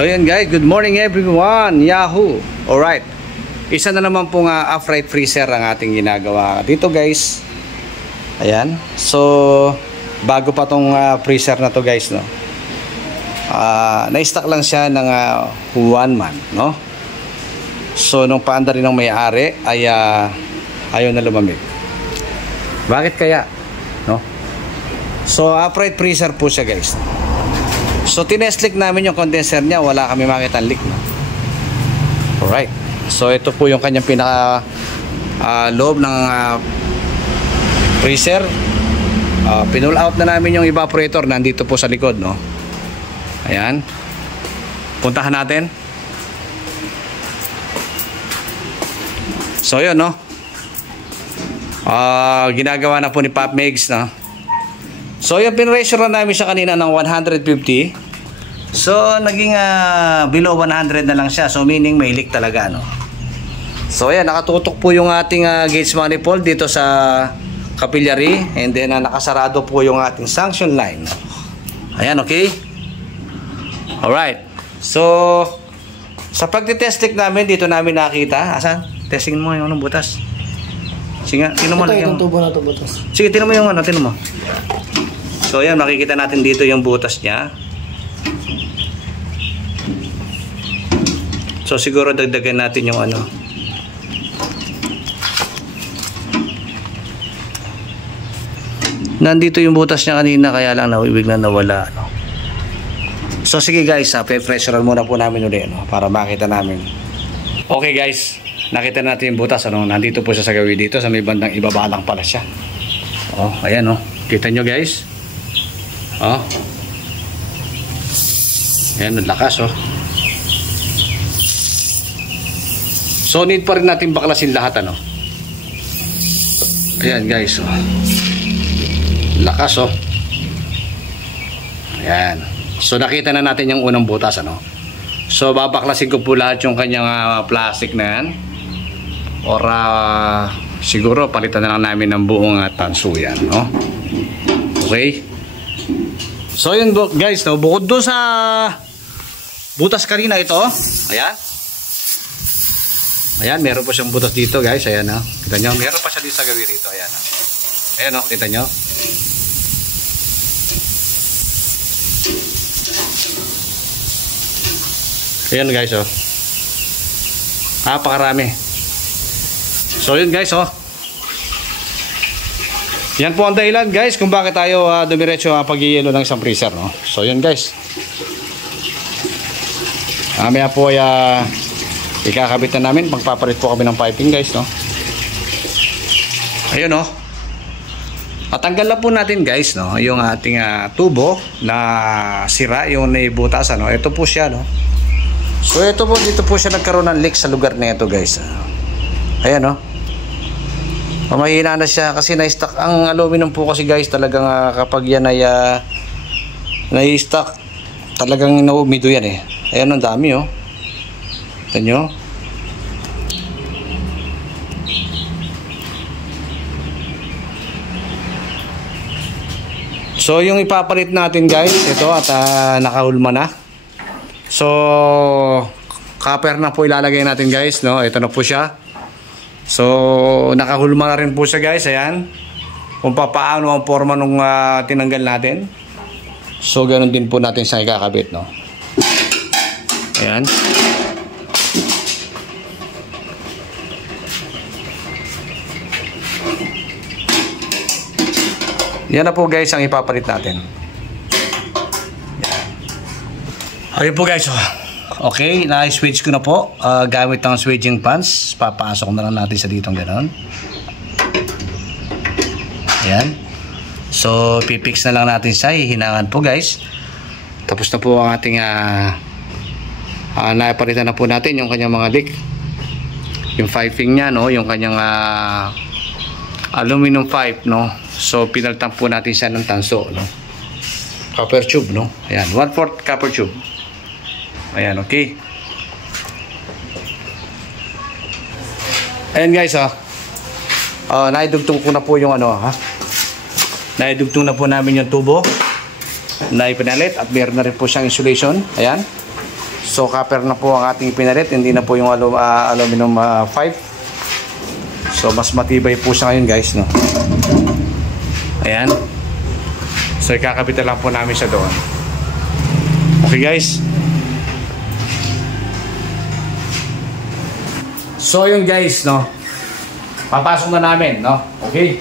So yan guys, good morning everyone. Yahoo! Alright, isa na naman pong upright freezer ang ating ginagawa dito guys. Ayan, so bago pa tong freezer na to guys, no? Na-stock lang siya ng 1 month, no? So nung paanda rin ng may-ari ay ayaw na lumamig. Bakit kaya? No? So upright freezer po siya guys. So tinest leak namin yung condenser niya, wala kami makita leak, no? Alright, so ito po yung kanyang pinaka loob ng freezer. Pinull out na namin yung evaporator, nandito po sa likod, no? Ayan, puntahan natin. So yun, no? Ginagawa na po ni Pop Megs, no? So yung pinressure namin siya kanina ng 150. So naging below 100 na lang siya. So meaning may leak talaga, no? So ayan, nakatutok po yung ating gauge manifold dito sa capillary. And then nakasarado po yung ating suction line. Ayan, okay? Alright. So sa pagtitest leak namin, dito namin nakita. Asan? Testing mo yung anong butas. Sige, tinan mo lang yung tubo na to, butas. Sige, tinan mo yung ano, tinan mo. So ayan, makikita natin dito yung butas niya. So siguro dagdagan natin yung ano. Nandito yung butas niya kanina, kaya lang biglang nawala, no? So sige guys, pe-pressurean muna po namin ulit, no? Para makita namin. Okay guys, nakita natin yung butas, ano? Nandito po siya sa gawin dito, sa may bandang ibaba lang pala siya. Oh, ayan, oh. Kita nyo guys. Oh. Ayan, lakas, oh. So need pa rin natin baklasin lahat, ano. Ayan guys, oh. Lakas, oh. Ayan. So nakita na natin yung unang butas, ano. So babaklasin ko po lahat yung kanyang plastic na yan. Or siguro palitan na lang namin ng buong tanso yan, no. Okay. So yun guys, no, bukod doon sa butas kanina ito, ayan. Ayan, meron po siyang butas dito guys, ayan, ha. Kita nyo, meron pa siya dito sa gawin rito, ayan, ha. Ayan, no, kita nyo. Ayan guys, oh. Napakarami. So yun guys, oh. Yan po ang dahilan guys kung bakit tayo dumiretso pag-iilo ng isang freezer, no? So yun guys. Mamaya po ay ikakabit na namin. Magpapalit po kami ng piping guys, no? Ayun, no? Matanggal na po natin guys, no? Yung ating tubo na sira, yung naibutas, ano? Ito po siya, no? So ito po, dito po siya nagkaroon ng leak sa lugar na ito guys. Ayan, no? Mahina na siya kasi na-stock ang aluminum po kasi guys, talagang kapag yan ay na-stock, talagang naumido yan, eh. Ayan, ang dami, oh. Ito nyo. So yung ipapalit natin guys, ito at nakahulma na. So copper na po ilalagay natin guys, no? Ito na po siya. So nakahulma na rin po siya guys, ayan. Kung paano ang forma nung tinanggal natin. So ganoon din po natin sa ikakabit, no? Ayan. Yan na po guys ang ipapalit natin. Ayun po guys, okay, na-switch ko na po gamit ng switching pans. Papasok na lang natin sa ditong gano'n. Ayan. So pipix na lang natin sa hihinangan po guys. Tapos na po ang ating napalitan na po natin yung kanyang mga leak. Yung piping nya, no, yung kanyang aluminum pipe, no. So pinalitan po natin siya ng tanso, no. Copper tube, no. Ayan, 1/4 copper tube. Ayan, okay. Ayan guys, naidugtong ko na po yung ano, ha. Naidugtong na po namin yung tubo na ipinalit at meron na rin po siyang insulation. Ayan. So copper na po ang ating pinalit, hindi na po yung aluminum 5. So mas matibay po siya ngayon guys, no. Ayan. So ikakabit na lang po namin siya doon. Okay guys. So yun guys, no. Papasok na namin, no. Okay.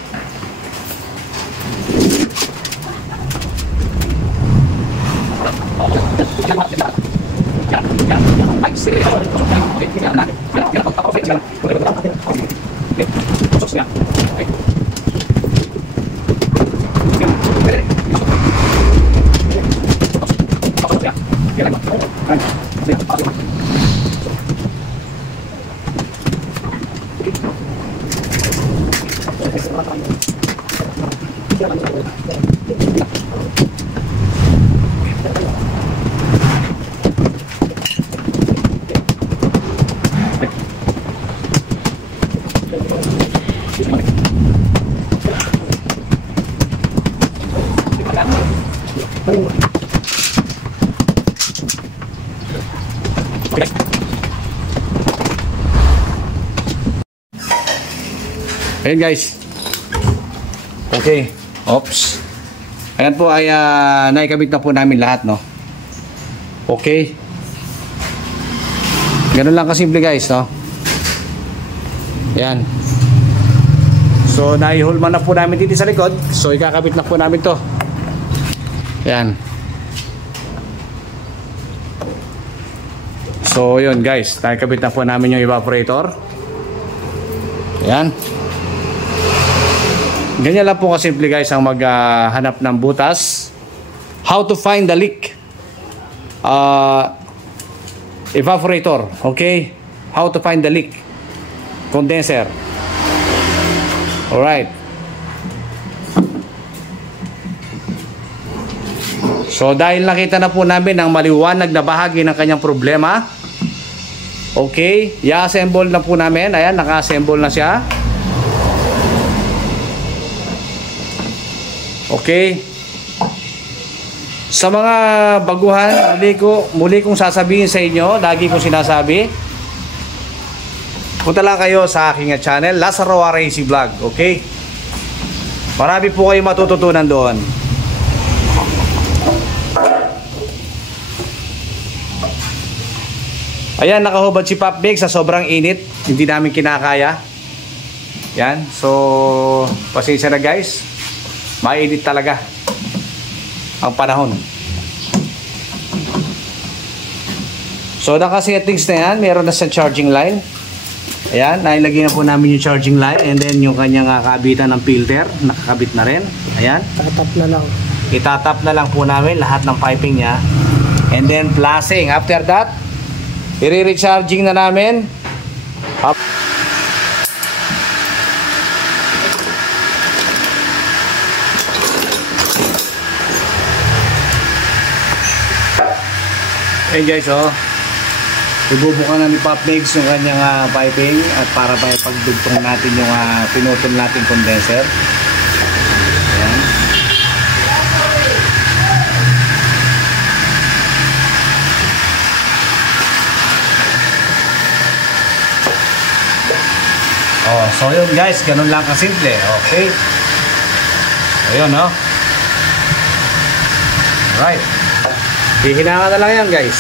Ayan guys. Okay. Oops. Ayan po ay naikabit na po namin lahat, no. Okay. Ganun lang kasimple guys, no. Ayan. So naihulman na po namin dito sa likod. So ikakabit na po namin to. Ayan. So yun guys, naikabit na po namin yung evaporator. Ayan. Ganyan lang po kasimple guys ang maghanap ng butas. How to find the leak evaporator. Okay, how to find the leak condenser. Alright. So dahil nakita na po namin ang maliwanag na bahagi ng kanyang problema, okay, i-assemble na po namin. Ayan, naka-assemble na siya. Okay. Sa mga baguhan, muli kong sasabihin sa inyo, lagi kong sinasabi, punta lang kayo sa aking channel, Lazaro RAC Vlog, okay? Marami po kayo matututunan doon. Ayan, nakahubad si Pop Big sa sobrang init, hindi namin kinakaya. Yan, so pasensya na guys. Mainit talaga ang panahon. So naka-settings na yan. Meron na sa charging line. Ayan, nailagay na po namin yung charging line. And then yung kanyang kabitan ng filter, nakakabit na rin. Ayan. Itatap na lang. Itatap na lang po namin lahat ng piping niya. And then flushing. After that, i-recharging na namin. Hey guys, oh, ibubukan na ni Pop Mix yung kanyang piping at para pagdugtong natin yung pinutol natin condenser. Ayan. Oh, so yun guys, ganun lang kasimple. Okay. Ayun, no? Alright. Hihinangan na lang yan guys.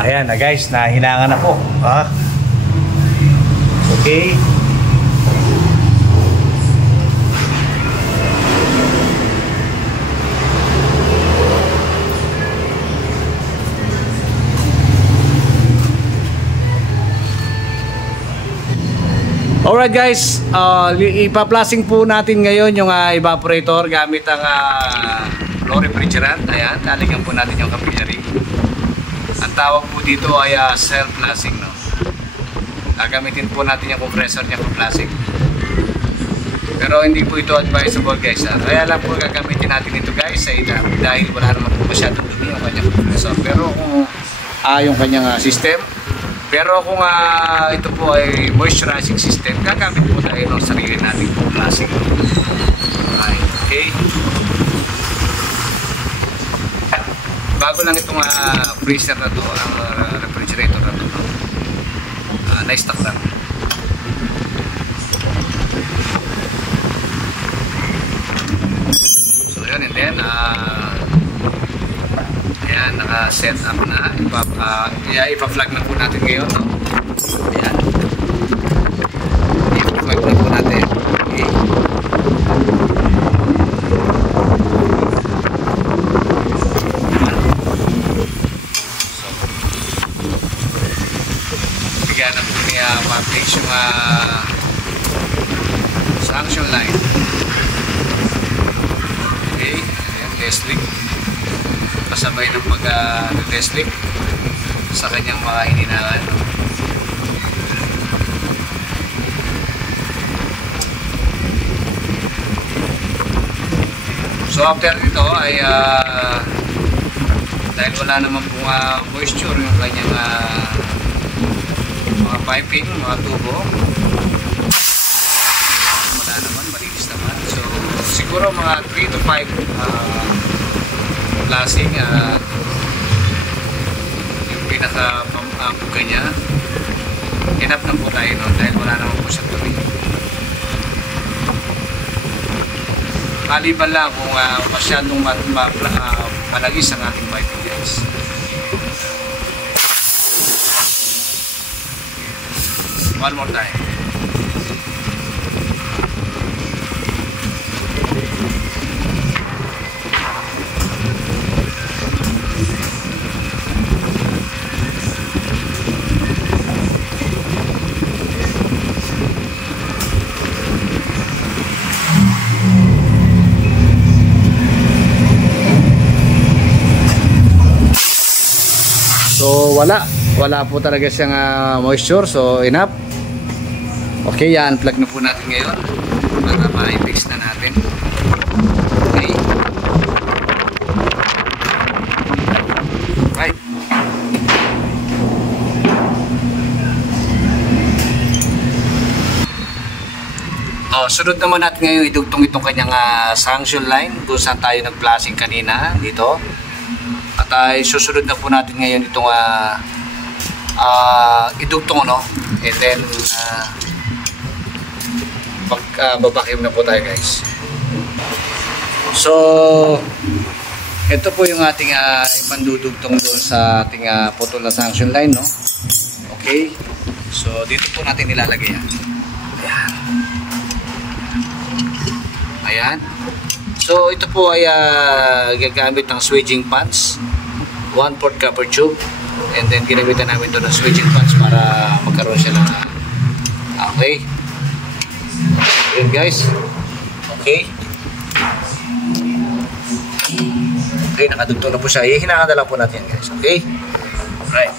Ayan na guys, nahinangan na po. Okay. Alright guys, ipa-flushing po natin ngayon yung evaporator gamit ang flow refrigerant. Ayan, lalagyan po natin yung capillary. Ang tawag po dito ay self-flushing, no? Gagamitin po natin yung compressor niya for flushing. Pero hindi po ito advisable guys. Kaya lang po gagamitin natin ito guys dahil wala naman po masyadong dumi yung kanyang compressor. Pero kung yung kanyang system. Pero kung ito po ay moisturizing system, gagamit po tayo ng sarili natin po plastic. Okay. Bago lang itong freezer na to, ang refrigerator na to. Na-stock lang. So yun, and then ayan, naka-set up na. Ipa-flag na po natin ngayon, no? Ayan. Ipa-flag na po natin. Okay. Bigyan na po niya ma-fix yung sanction line. Okay. Ayan, test link. Kasabay ng pag-test link sa kanyang mga hininangan. So after nito ay dahil wala naman pong moisture yung kanyang mga piping, mga tubo, wala naman, malinis naman. So siguro mga 3 to 5 lasing yung pinaka-buga niya, enough na po tayo no, dahil wala naman po siyang tuloy. Maliban lang kung masyadong malagis ang ating piping guys. One more time. So wala po talaga siyang moisture, so enough. Okay, yan, plug na po natin ngayon para ma-fix na natin. Okay. Right. Sunod naman natin ngayon idugtong itong kanyang sanction line kung saan tayo nag-flashing kanina dito. At susunod na po natin ngayon itong idugtong, no? And then babakim na po tayo guys. So ito po yung ating ipandudugtong doon sa ating putol na sanction line, no? Okay. So dito po natin nilalagay yan. Ayan. Ayan. So ito po ay gagamit ng swedging pans, 1/4 copper tube, and then ginamitan namin ito ng swedging pans para magkaroon siya ng okay. Yun guys. Okay. Okay, nakadugtong na po siya. Hinahan na lang po natin guys. Okay. Right.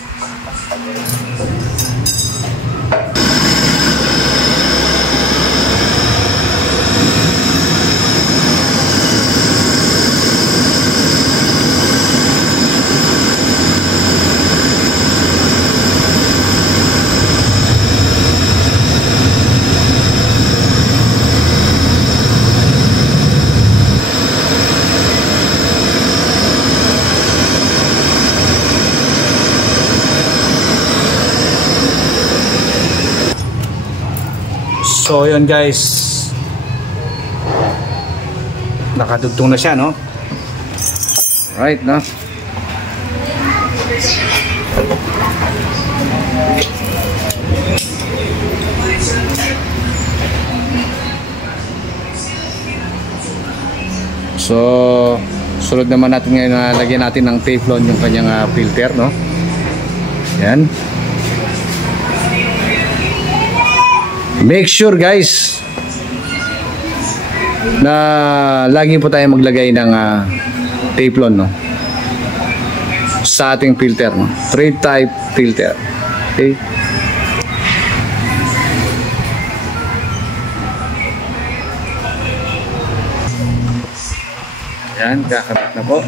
So yun guys, nakadugtong na siya, no? Right, no? So sunod naman natin ngayon na lagyan natin ng Teflon yung kanyang filter, no? Yan. Make sure guys na lagi po tayo maglagay ng Teflon, no, sa ating filter, no? 3 type filter. Okay. Yan, kakabit na po.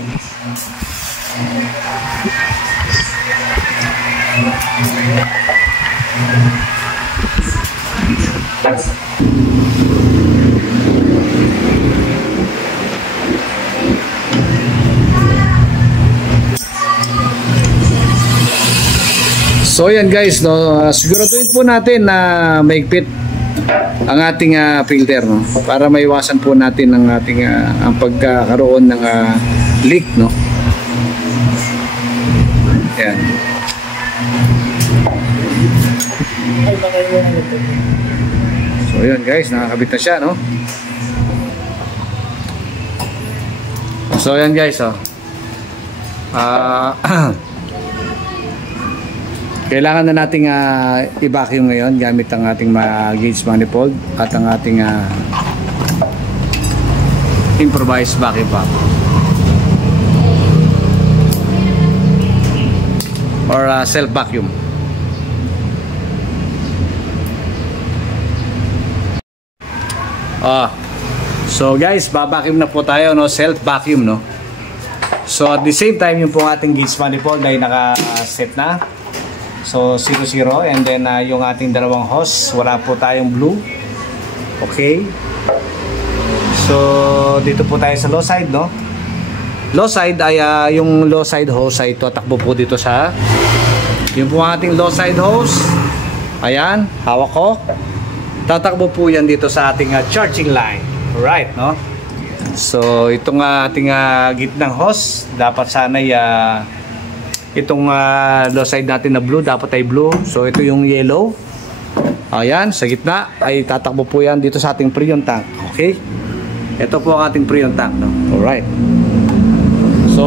So yan guys, no, siguraduhin po natin na maigpit ang ating filter, no, para maiwasan po natin ang ating ang pagkakaroon ng leak, no. Yan. So yan guys, nakakabit na siya, no. So yan guys, oh. Kailangan na nating i-vacuum ngayon gamit ang ating gauge manifold at ang ating improvised vacuum pump or self vacuum. So guys, ba-vacuum na po tayo, no, self vacuum, no. So at the same time, yung pong ating gauge manifold ay naka-set na. So 0-0, and then yung ating dalawang hose, wala po tayong blue. Okay. So dito po tayo sa low side, no. Low side ay yung low side hose ay tatakbo po dito sa yung po ating low side hose. Ayan, hawak ko. Tatakbo po yan dito sa ating charging line. Alright, no. So itong ating gitnang hose, dapat sana itong low side natin na blue, dapat ay blue. So ito yung yellow. Ayan, sa gitna ay tatakbo po yan dito sa ating preon tank. Okay? Ito po ang ating preon tank, no? Alright. So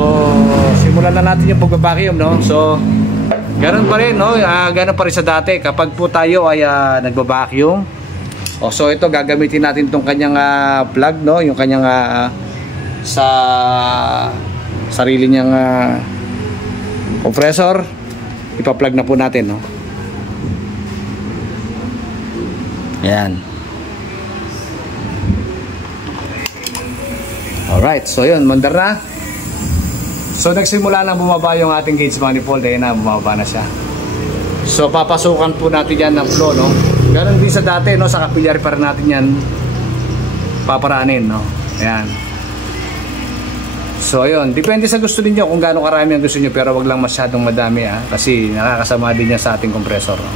simulan na natin yung pagbabacuum, no? So ganoon pa rin, no? Ganoon pa rin sa dati kapag po tayo ay nagbabacuum. So ito gagamitin natin itong kanyang plug, no? Yung kanyang sa sarili niyang compressor, ipa-plug na po natin, no. Ayan. Alright, so yun, mandar na. So nagsimula na bumaba yung ating gauge manifold, ayun na, bumaba na siya. So papasukan po natin yan ng flow, no. Ganon din sa dati, no, sa capillary pa rin natin yan paparaanin, no. Ayan. So ayun, depende sa gusto niyo kung gaano karami ang gusto niyo, pero wag lang masyadong madami, kasi nakakasama din yan sa ating compressor, no?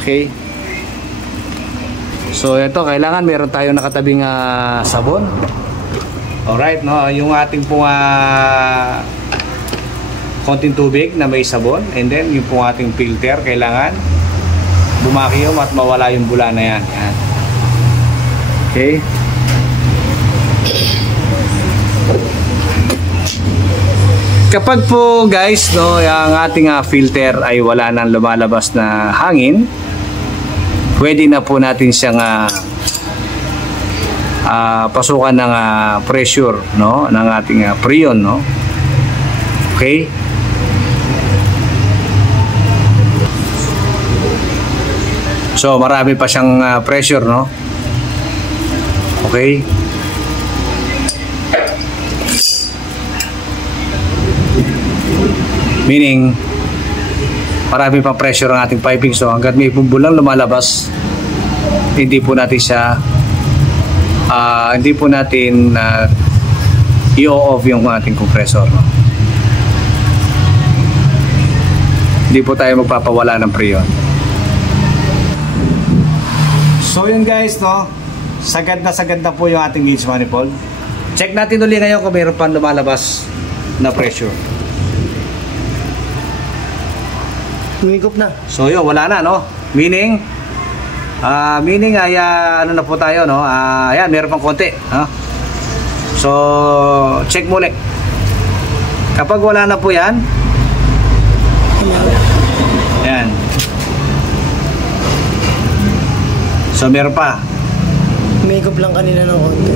Okay. So ito, kailangan meron tayo nakatabing sabon. Alright, no, yung ating pong konting tubig na may sabon, and then yung pong ating filter, kailangan bumacuum at mawala yung bula na yan. Yan. Okay. Kapag po guys, no, ang ating filter ay wala nang lumalabas na hangin, pwede na po natin siyang pasukan ng pressure, no, ng ating preon, no. Okay. So marami pa siyang pressure, no. Okay. Meaning marami pang pressure ang ating piping, so hanggat may bulang lumalabas, hindi po natin siya i-off yung ating compressor, no? Hindi po tayo magpapawala ng preon. So yun guys, no, sagad na po yung ating gauge manifold. Check natin ulit ngayon kung mayroon pang lumalabas na pressure. Humigop na. So yun, wala na, no? Meaning ay ano na po tayo, no? Ayan, meron pang konti, no? So check muli. Kapag wala na po yan, ayan. So meron pa. Humigop lang kanina ng konti.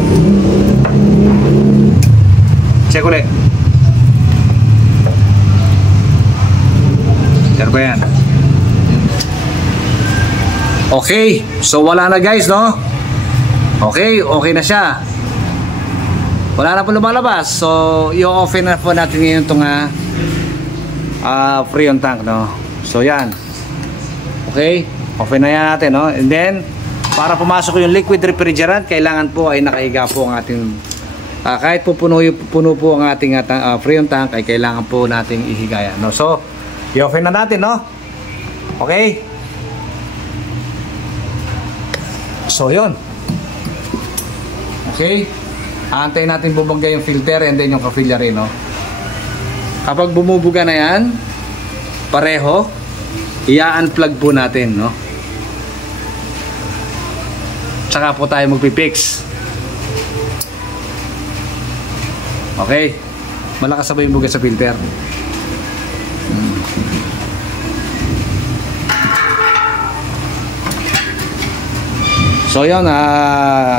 Check ulit. Meron pa yan. Okay, so wala na guys, no? Okay, okay na siya. wala na po lumalabas. So i-open na po natin ngayon itong freon tank, no? So yan, okay, open na yan natin, no? And then para pumasok yung liquid refrigerant, kailangan po ay nakahiga po ang ating kahit po puno po ang ating freon tank, ay kailangan po nating ihigaya, no? So i-open na natin, no? Okay, so yun, okay, aantayin natin bumangga yung filter and then yung capillary, no? Kapag bumubuga na yan pareho, i-unplug po natin, no? Tsaka po tayo magpipix. Okay, malakas sabay yung buga sa filter. So yun,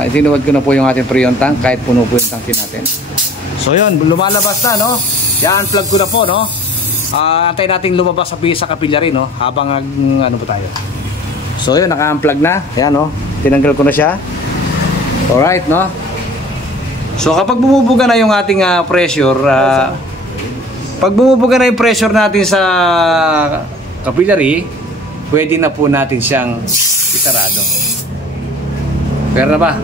itinuwad ko na po yung ating freon tank kahit puno po yung tankin natin. So yun, lumalabas na, no? I-unplug ko na po, no? Antayin natin lumabas sa capillary, no? Habang ano po tayo. So yun, naka-unplug na. Ayan, no? Tinanggal ko na siya. Alright, no? So kapag bumubuga na yung ating pressure, pag bumubuga na yung pressure natin sa capillary, pwede na po natin siyang isarado. Pero na ba?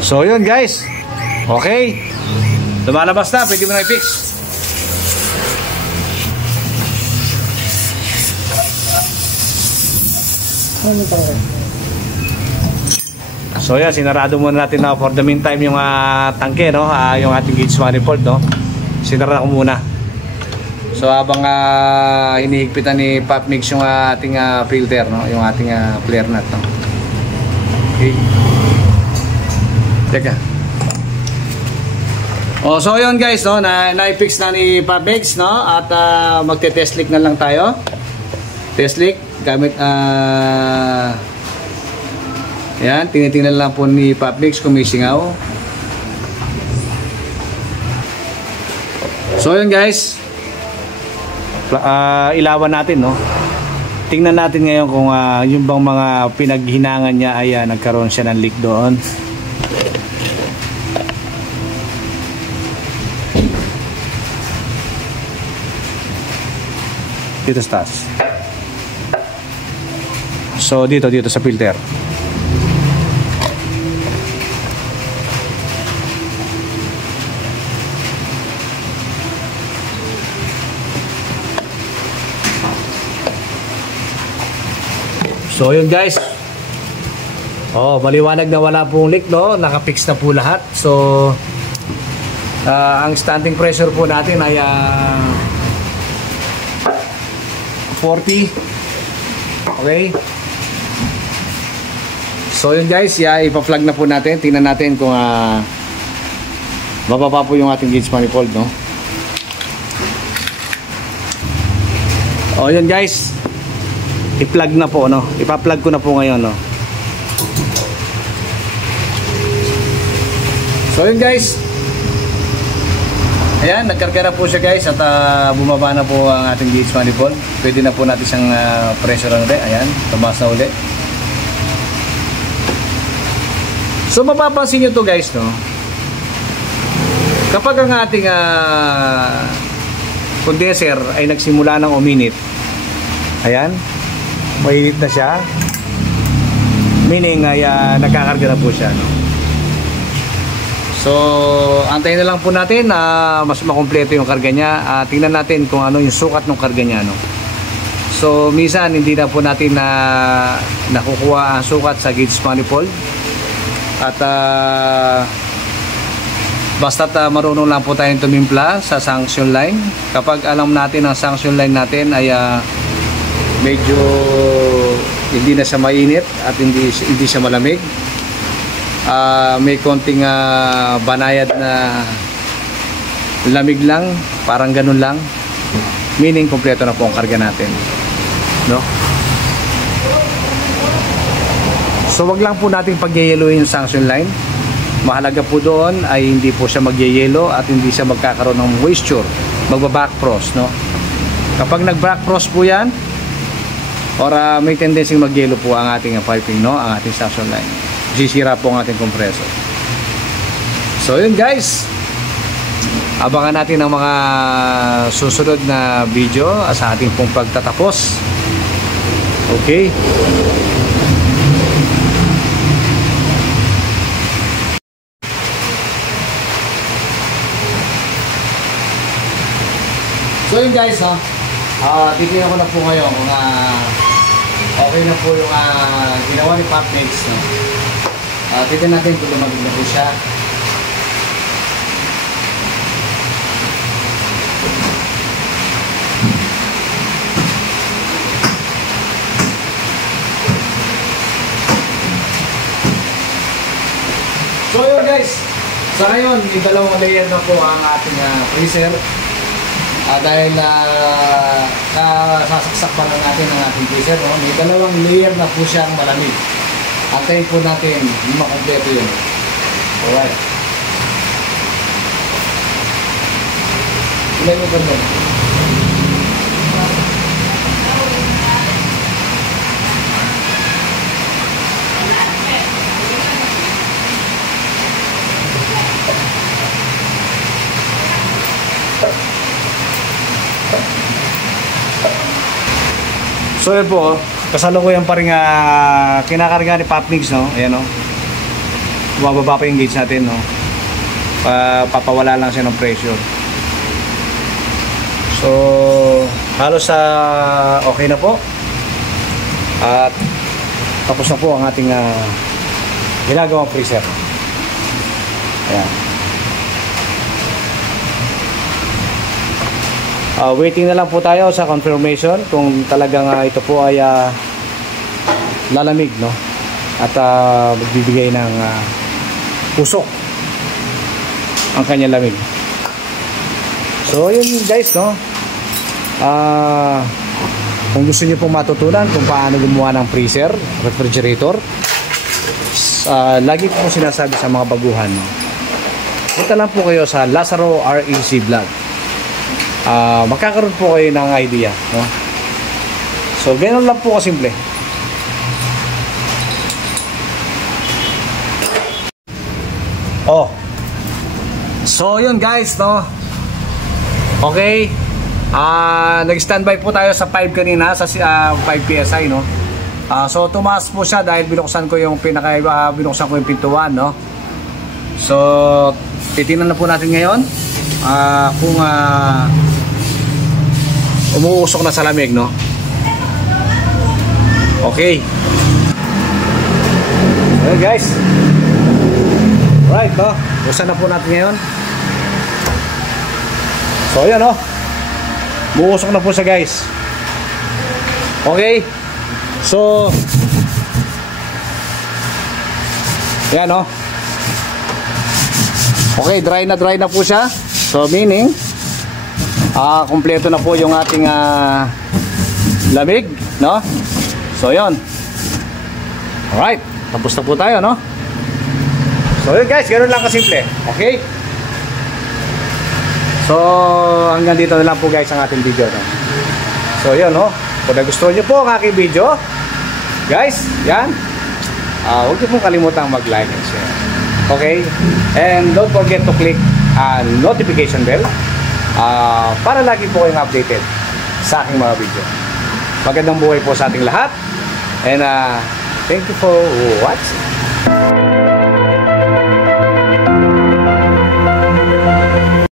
So yun guys, okay, lumalabas na, pwede mo na i-fix. So yan, sinarado muna natin na for the meantime yung tangke, no? Yung ating gauge manifold, no? Sinarado ko muna. So habang hinihigpitan ni Pop Mix yung ating filter, no? Yung ating flare nut, no? Okay. Teka. Oh, so yun guys, no? Na-fix na ni Pop Mix, no? At magte-test leak na lang tayo. Test leak gamit yan, tinitingnan lang po ni Pop Mix kung may singaw. So yun guys, ilawan natin, no? Tingnan natin ngayon kung yung bang mga pinaghinangan niya ay nagkaroon siya ng leak doon. Dito sa taas. So dito sa filter. So yun guys, maliwanag na wala pong leak, no? Nakapix na po lahat. So ang standing pressure po natin ay 40. Okay. So yun guys, ipa-plug na po natin. Tingnan natin kung bababa po yung ating gauge manifold, no? Yun guys, i-plug na po, no? Ipa-plug ko na po ngayon, no? So yun guys, ayan, nagkarga na po siya guys. At bumaba na po ang ating gauge manifold. Pwede na po natin siyang pressure ulit. Ayan, tumaas na ulit. So mapapansin nyo to guys, no? Kapag ang ating condenser ay nagsimula ng uminit, ayan, mainit na siya, meaning ay nagkakarga na po siya, no? So antayin na lang po natin na mas makumpleto yung karga niya. Tingnan natin kung ano yung sukat ng karga niya, no? So minsan hindi na po natin nakukuha ang sukat sa gauge manifold. At basta't marunong lang po tayong tumimpla sa sanction line. Kapag alam natin ang sanction line natin ay medyo hindi na siya mainit at hindi siya malamig, may konting banayad na lamig lang, parang ganun lang, meaning kompleto na po ang karga natin, no? So wag lang po natin pagyeyeloin yung sanction line. Mahalaga po doon ay hindi po siya magyeyelo at hindi siya magkakaroon ng moisture, magba-back frost, no? Kapag nag-back frost po yan, or may tendency mag-yellow po ang ating piping, no? Ang ating suction line. Sisira po ang ating compressor. So yun guys, abangan natin ang mga susunod na video sa ating pong pagtatapos. Okay. So yun guys, titignan ko na po ngayon kung okay na po yung ginawa ni PopMax, no? Titignan natin kung lumagin na po siya. So yun guys, sa ngayon, may dalawang layer na po ang ating freezer. Dahil nasasaksak pa lang natin ang ating freezer, no? May dalawang layer na po siyang malamig. Antayin po natin makompleto yun. Alright. Ilay mo pa doon. So yun po, kasalukuyan pa rin kinakarga ni PopMax, no? Ayan, no? Bumababa pa yung gauge natin, no? Papawala lang siya ng pressure. So halos okay na po. At tapos na po ang ating ginagawang freezer. Ayan. Waiting na lang po tayo sa confirmation kung talagang ito po ay lalamig, no? At magbibigay ng usok ang kanyang lamig. So yun guys, no? Kung gusto niyo pong matutunan kung paano gumawa ng freezer, refrigerator, lagi ko sinasabi sa mga baguhan, no? Punta lang po kayo sa Lazaro REC Vlog. Magkakaroon po kayo ng idea, no? So ganoon lang po kasimple. So yun guys, no? Okay, nag-standby po tayo sa 5 kanina, sa 5 PSI, no? So tumaas po siya dahil binuksan ko yung binuksan ko yung pintuan, no? So titingnan na po natin ngayon kung umuusok na sa lamig, no? Okay. Well guys, right, no? Buksan na po natin ngayon. So ayan, no? Umuusok na po siya guys. Okay. So ayan, no? Okay, dry na po siya. So meaning kumpleto na po yung ating lamig, no? So yun. Alright, tapos na po tayo, no? So yun guys, ganoon lang kasimple. Okay? So hanggang dito na lang po guys ang ating video, no? So yun, no? Kung nagustuhan nyo po ang aking video, guys, yan, huwag nyo pong kalimutang mag-like and share. Okay? And don't forget to click notification bell para lagi po kayong updated sa aking mga video. Magandang buhay po sa ating lahat, and thank you for watching.